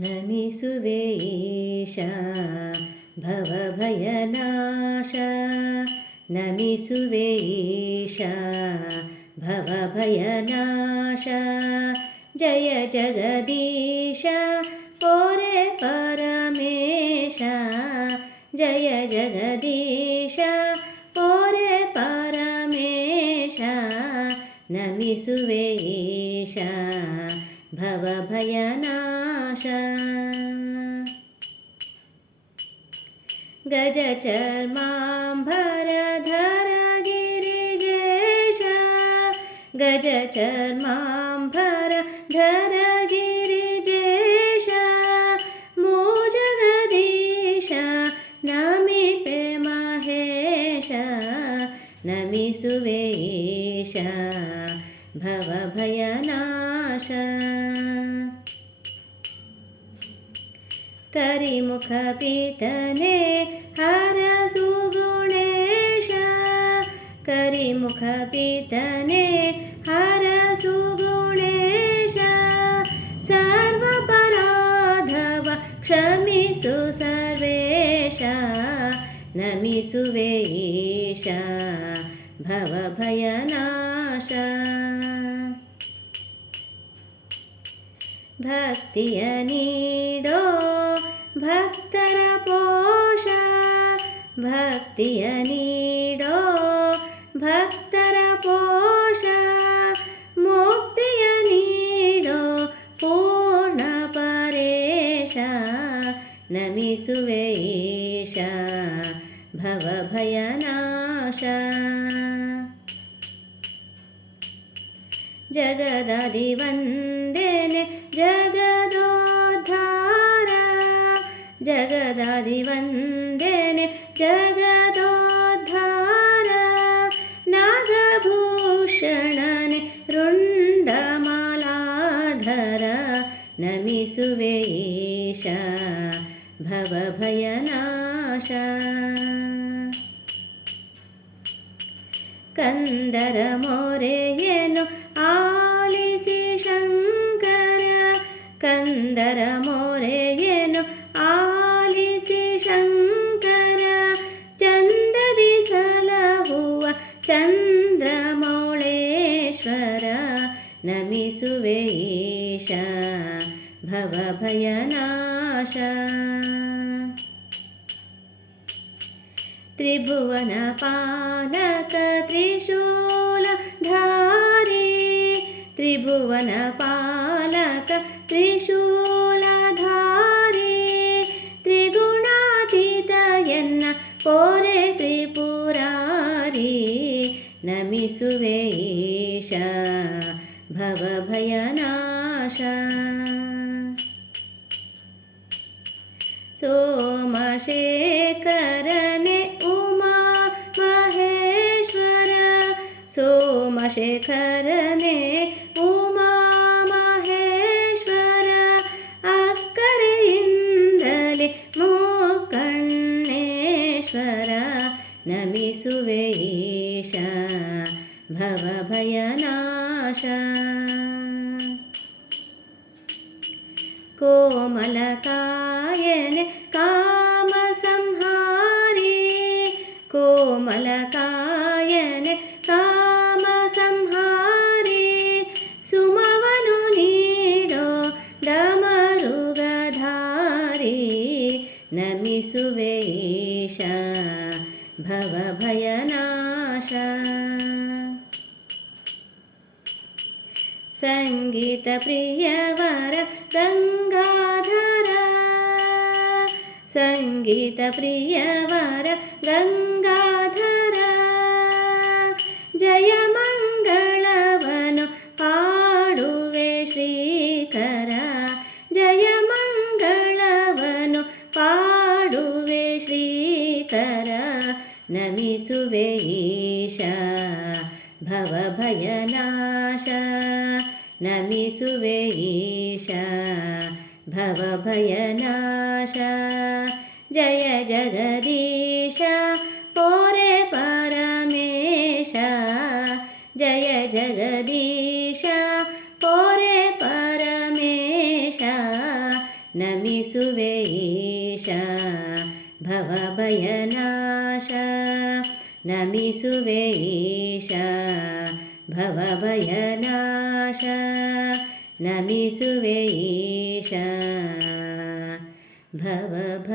नमिसुवे ईशा भवभयनाश। नमिसुवे ईशा भवभयनाश। जय जगदीश ओरे परमेश। जय जगदीश ओरे परमेश। नमिसुवे ईशा भवभयनाश आशा। गजचर्माम्भरधरगिरिजेश गजचर्माम्भरधरगिरिजेश मो जगदीश नमिपे महेश नमि सुवेश भवभयनाश करिमुखपीतने हरसुगुणेश। करिमुखपीतने हरसुगुणेश। सर्वपराधव क्षमिषुसर्वेश नमिषु वेश। भवभयनाश। भक्तिय नीडो ಭಕ್ತರ ಪೋಷ ಭಕ್ತಿಯ ನೀಡೋ ಭಕ್ತರ ಪೋಷ ಮುಕ್ತಿಯ ನೀಡೋ ಪೂರ್ಣ ಪರೇಶ ನಮಿಸುವೆ ಈಶ ಭವಭಯನಾಶ जगदादिवन्देने जगदोद्धार जगदादिवन्देने जगदोद्धार नागभूषणने रुण्डमालाधर नमिसुवे ईश भवभयनाश ಕಂದರ ಮೊರೆಯೇನು ಆಲಿಸಿ ಶಂಕರ ಕಂದರ नमिषु वैश भवभयनाश त्रिभुवनपालक त्रिशूलधारी त्रिभुवनपालक त्रिशूलधारी त्रिगुणातीतयन्न पोरे त्रिपुरारि। नमिषु वे भवभयनाश। सोमशेखरने उमा महेश्वर सोमशेखरने कोमलकायन कामसंहारी। कोमलकायन कामसंहारी। सुमवनु नीडो डमरुगधारी नमिसुवे ईश भवभयनाश सङ्गीतप्रियवर गङ्गाधर सङ्गीतप्रियवर गङ्गाधर ध्यानिसुवे ईश, भवभयनाश। जय जगदीश, पोरे परमेश। जय जगदीश, पोरे परमेश। नमिसुवे ईश, भवभयनाश। नमिसुवे भव भवभयनाश। नमिसु वईश भवभयनाश।